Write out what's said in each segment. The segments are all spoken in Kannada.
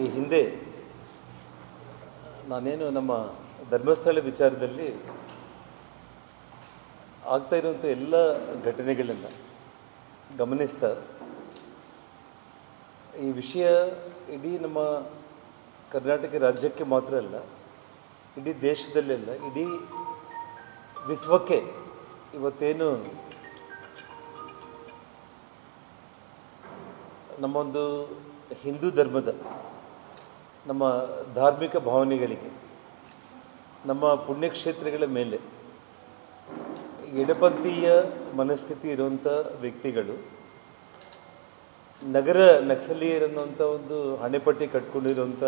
ಈ ಹಿಂದೆ ನಾನೇನು ನಮ್ಮ ಧರ್ಮಸ್ಥಳ ವಿಚಾರದಲ್ಲಿ ಆಗ್ತಾ ಇರುವಂಥ ಎಲ್ಲ ಘಟನೆಗಳನ್ನು ಗಮನಿಸ್ತಾ ಈ ವಿಷಯ ಇಡೀ ನಮ್ಮ ಕರ್ನಾಟಕ ರಾಜ್ಯಕ್ಕೆ ಮಾತ್ರ ಅಲ್ಲ, ಇಡೀ ದೇಶದಲ್ಲೆಲ್ಲ, ಇಡೀ ವಿಶ್ವಕ್ಕೆ ಇವತ್ತೇನು ನಮ್ಮೊಂದು ಹಿಂದೂ ಧರ್ಮದ ನಮ್ಮ ಧಾರ್ಮಿಕ ಭಾವನೆಗಳಿಗೆ, ನಮ್ಮ ಪುಣ್ಯಕ್ಷೇತ್ರಗಳ ಮೇಲೆ ಎಡಪಂಥೀಯ ಮನಸ್ಥಿತಿ ಇರುವಂಥ ವ್ಯಕ್ತಿಗಳು ನಗರ ನಕ್ಸಲೀಯರನ್ನುವಂಥ ಒಂದು ಹಣೆಪಟ್ಟಿ ಕಟ್ಕೊಂಡಿರುವಂಥ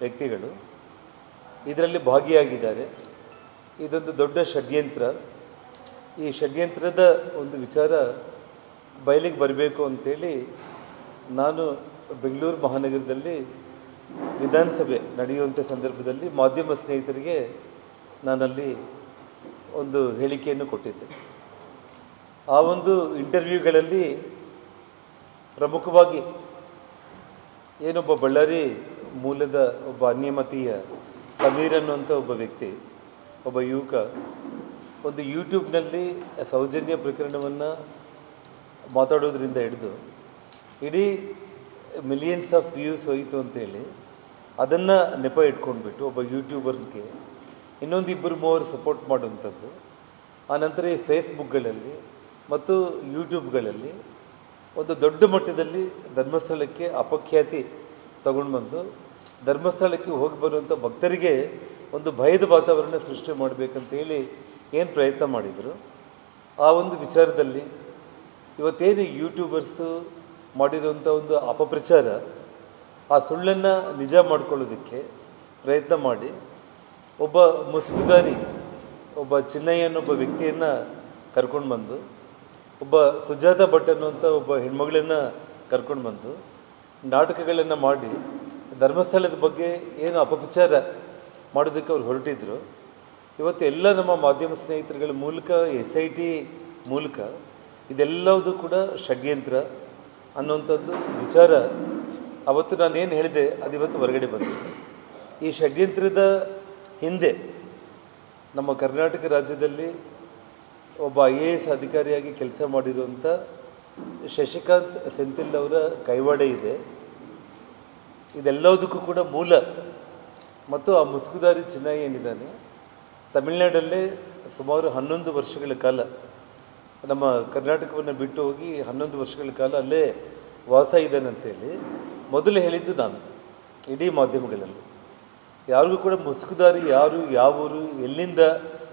ವ್ಯಕ್ತಿಗಳು ಇದರಲ್ಲಿ ಭಾಗಿಯಾಗಿದ್ದಾರೆ. ಇದೊಂದು ದೊಡ್ಡ ಷಡ್ಯಂತ್ರ. ಈ ಷಡ್ಯಂತ್ರದ ಒಂದು ವಿಚಾರ ಬಯಲಿಗೆ ಬರಬೇಕು ಅಂಥೇಳಿ ನಾನು ಬೆಂಗಳೂರು ಮಹಾನಗರದಲ್ಲಿ ವಿಧಾನಸಭೆ ನಡೆಯುವಂಥ ಸಂದರ್ಭದಲ್ಲಿ ಮಾಧ್ಯಮ ಸ್ನೇಹಿತರಿಗೆ ನಾನಲ್ಲಿ ಒಂದು ಹೇಳಿಕೆಯನ್ನು ಕೊಟ್ಟಿದ್ದೆ. ಆ ಒಂದು ಇಂಟರ್ವ್ಯೂಗಳಲ್ಲಿ ಪ್ರಮುಖವಾಗಿ ಏನೊಬ್ಬ ಬಳ್ಳಾರಿ ಮೂಲದ ಒಬ್ಬ ಅನ್ಯಮತೀಯ ಸಮೀರ್ ಅನ್ನುವಂಥ ಒಬ್ಬ ವ್ಯಕ್ತಿ, ಒಬ್ಬ ಯುವಕ ಒಂದು ಯೂಟ್ಯೂಬ್ನಲ್ಲಿ ಸೌಜನ್ಯ ಪ್ರಕರಣವನ್ನು ಮಾತಾಡೋದ್ರಿಂದ ಹಿಡಿದು ಇಡೀ ಮಿಲಿಯನ್ಸ್ ಆಫ್ ವ್ಯೂಸ್ ಹೋಯಿತು ಅಂತೇಳಿ ಅದನ್ನು ನೆಪ ಇಟ್ಕೊಂಡ್ಬಿಟ್ಟು ಒಬ್ಬ ಯೂಟ್ಯೂಬರ್ಗೆ ಇನ್ನೊಂದು ಇಬ್ಬರು ಮೂವರು ಸಪೋರ್ಟ್ ಮಾಡುವಂಥದ್ದು. ಆನಂತರ ಈ ಫೇಸ್ಬುಕ್ಗಳಲ್ಲಿ ಮತ್ತು ಯೂಟ್ಯೂಬ್ಗಳಲ್ಲಿ ಒಂದು ದೊಡ್ಡ ಮಟ್ಟದಲ್ಲಿ ಧರ್ಮಸ್ಥಳಕ್ಕೆ ಅಪಖ್ಯಾತಿ ತಗೊಂಡು ಬಂದು ಧರ್ಮಸ್ಥಳಕ್ಕೆ ಹೋಗಿ ಬರುವಂಥ ಭಕ್ತರಿಗೆ ಒಂದು ಭಯದ ವಾತಾವರಣ ಸೃಷ್ಟಿ ಮಾಡಬೇಕಂತೇಳಿ ಏನು ಪ್ರಯತ್ನ ಮಾಡಿದರು. ಆ ಒಂದು ವಿಚಾರದಲ್ಲಿ ಇವತ್ತೇನು ಯೂಟ್ಯೂಬರ್ಸು ಮಾಡಿರುವಂಥ ಒಂದು ಅಪಪ್ರಚಾರ, ಆ ಸುಳ್ಳನ್ನು ನಿಜ ಮಾಡ್ಕೊಳ್ಳೋದಕ್ಕೆ ಪ್ರಯತ್ನ ಮಾಡಿ ಒಬ್ಬ ಮುಸುಕುದಾರಿ ಒಬ್ಬ ಚಿನ್ನಯ್ಯ ಅನ್ನೊಬ್ಬ ವ್ಯಕ್ತಿಯನ್ನು ಕರ್ಕೊಂಡು ಬಂದು, ಒಬ್ಬ ಸುಜಾತ ಭಟ್ ಅನ್ನುವಂಥ ಒಬ್ಬ ಹೆಣ್ಮಗಳನ್ನು ಕರ್ಕೊಂಡು ಬಂದು ನಾಟಕಗಳನ್ನು ಮಾಡಿ ಧರ್ಮಸ್ಥಳದ ಬಗ್ಗೆ ಏನು ಅಪಪ್ರಚಾರ ಮಾಡೋದಕ್ಕೆ ಅವ್ರು ಹೊರಟಿದ್ರು. ಇವತ್ತು ಎಲ್ಲ ನಮ್ಮ ಮಾಧ್ಯಮ ಸ್ನೇಹಿತರುಗಳ ಮೂಲಕ SIT ಮೂಲಕ ಇದೆಲ್ಲವೂ ಕೂಡ ಷಡ್ಯಂತ್ರ ಅನ್ನುವಂಥದ್ದು ವಿಚಾರ ಅವತ್ತು ನಾನೇನು ಹೇಳಿದೆ ಅದು ಇವತ್ತು ಹೊರಗಡೆ ಬಂದಿದೆ. ಈ ಷಡ್ಯಂತ್ರದ ಹಿಂದೆ ನಮ್ಮ ಕರ್ನಾಟಕ ರಾಜ್ಯದಲ್ಲಿ ಒಬ್ಬ IAS ಅಧಿಕಾರಿಯಾಗಿ ಕೆಲಸ ಮಾಡಿರುವಂಥ ಶಶಿಕಾಂತ್ ಸೆಂಥಿಲ್ ಅವರ ಕೈವಾಡ ಇದೆ. ಇದೆಲ್ಲದಕ್ಕೂ ಕೂಡ ಮೂಲ ಮತ್ತು ಆ ಮುಸುಕುದಾರಿ ಚಿನ್ನಯ್ಯ ಏನಿದ್ದಾನೆ ತಮಿಳುನಾಡಲ್ಲೇ ಸುಮಾರು 11 ವರ್ಷಗಳ ಕಾಲ ನಮ್ಮ ಕರ್ನಾಟಕವನ್ನು ಬಿಟ್ಟು ಹೋಗಿ 11 ವರ್ಷಗಳ ಕಾಲ ಅಲ್ಲೇ ವಾಸ ಇದ್ದಾನಂತೇಳಿ ಮೊದಲು ಹೇಳಿದ್ದು ನಾನು ಇಡೀ ಮಾಧ್ಯಮಗಳಲ್ಲಿ. ಯಾರಿಗೂ ಕೂಡ ಮುಸುಕುದಾರಿ ಯಾರು, ಯಾವ ಊರು, ಎಲ್ಲಿಂದ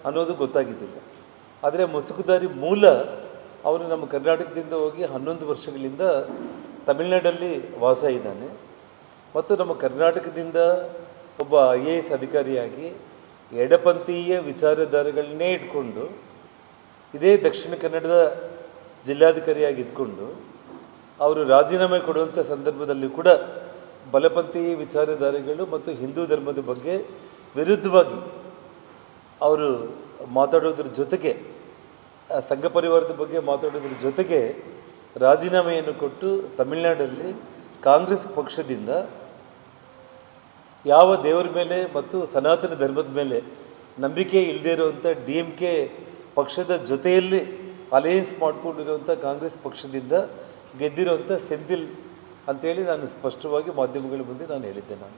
ಅನ್ನೋದು ಗೊತ್ತಾಗಿದ್ದಿಲ್ಲ. ಆದರೆ ಮುಸುಕುದಾರಿ ಮೂಲ ಅವನು ನಮ್ಮ ಕರ್ನಾಟಕದಿಂದ ಹೋಗಿ 11 ವರ್ಷಗಳಿಂದ ತಮಿಳುನಾಡಲ್ಲಿ ವಾಸ ಇದ್ದಾನೆ ಮತ್ತು ನಮ್ಮ ಕರ್ನಾಟಕದಿಂದ ಒಬ್ಬ IAS ಅಧಿಕಾರಿಯಾಗಿ ಎಡಪಂಥೀಯ ವಿಚಾರಧಾರೆಗಳನ್ನೇ ಇಟ್ಕೊಂಡು ಇದೇ ದಕ್ಷಿಣ ಕನ್ನಡದ ಜಿಲ್ಲಾಧಿಕಾರಿಯಾಗಿ ಇದ್ಕೊಂಡು ಅವರು ರಾಜೀನಾಮೆ ಕೊಡುವಂಥ ಸಂದರ್ಭದಲ್ಲಿ ಕೂಡ ಬಲಪಂಥೀ ವಿಚಾರಧಾರೆಗಳು ಮತ್ತು ಹಿಂದೂ ಧರ್ಮದ ಬಗ್ಗೆ ವಿರುದ್ಧವಾಗಿ ಅವರು ಮಾತಾಡೋದ್ರ ಜೊತೆಗೆ, ಸಂಘ ಪರಿವಾರದ ಬಗ್ಗೆ ಮಾತಾಡೋದ್ರ ಜೊತೆಗೆ ರಾಜೀನಾಮೆಯನ್ನು ಕೊಟ್ಟು ತಮಿಳುನಾಡಲ್ಲಿ ಕಾಂಗ್ರೆಸ್ ಪಕ್ಷದಿಂದ ಯಾವ ದೇವರ ಮೇಲೆ ಮತ್ತು ಸನಾತನ ಧರ್ಮದ ಮೇಲೆ ನಂಬಿಕೆ ಇಲ್ಲದೇ ಇರುವಂಥ DMK ಪಕ್ಷದ ಜೊತೆಯಲ್ಲಿ ಅಲಯನ್ಸ್ ಮಾಡಿಕೊಂಡಿರುವಂಥ ಕಾಂಗ್ರೆಸ್ ಪಕ್ಷದಿಂದ ಗೆದ್ದಿರುವಂಥ ಸೆಂಥಿಲ್ ಅಂಥೇಳಿ ನಾನು ಸ್ಪಷ್ಟವಾಗಿ ಮಾಧ್ಯಮಗಳ ಮುಂದೆ ನಾನು ಹೇಳಿದ್ದೆ. ನಾನು